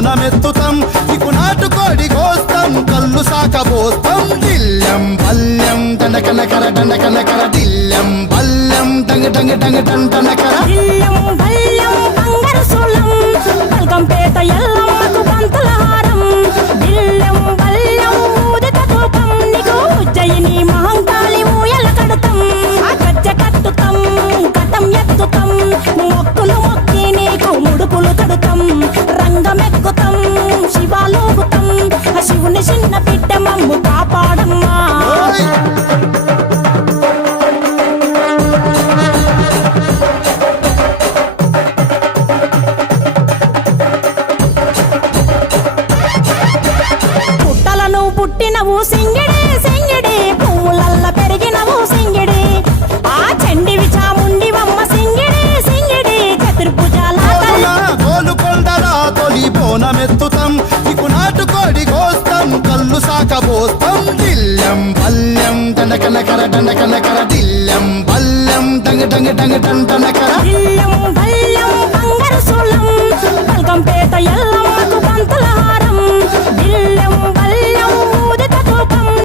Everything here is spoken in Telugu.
బోనమెత్తుతాం నీకు నాటుకోడి కోస్తాం కళ్ళు సాకబోస్తాం దిల్లం బల్లం దండకనకర దండకనకర దిల్లం బల్లం డంగ డంగ డంగ డండనకర దిల్లం బల్లం బంగారు సోలం బల్కంపేట ఎల్లమ్మకు పంతుల హారం దిల్లం బల్లం ఊదిత ధూపం నీకు ఉజ్జయిని మహంకాళి ఊయల కడతాం ఆ గజ్జ కట్టుతాం కటం ఎత్తుతాం మొక్కులు మొక్కి నీకు ముడుపులు కడుతాం రంగమెక్కుతాం శివాలోగుతాం ఆ శివుని చిన్న బిడ్డ మమ్ము కాపాడమ్మా పుట్టలను పుట్టినవు సింగిడి సింగిడి పువ్వులల్ల పెరిగినవు సింగిడి ఆ చండివి చాముండివమ్మ సింగిడి సింగిడి చతుర్భుజాల తల్లి గోలుకొండరా తొలి బోనమెత్తుతాం నీకు నాటుకోడి కోస్తాం కళ్ళు సాకబోస్తాం దిల్లం బల్లం దండకనకర దండకనకర దిల్లం బల్లం డంగ డంగ డంగ డండనకర దిల్లం బల్లం బంగారు సోలం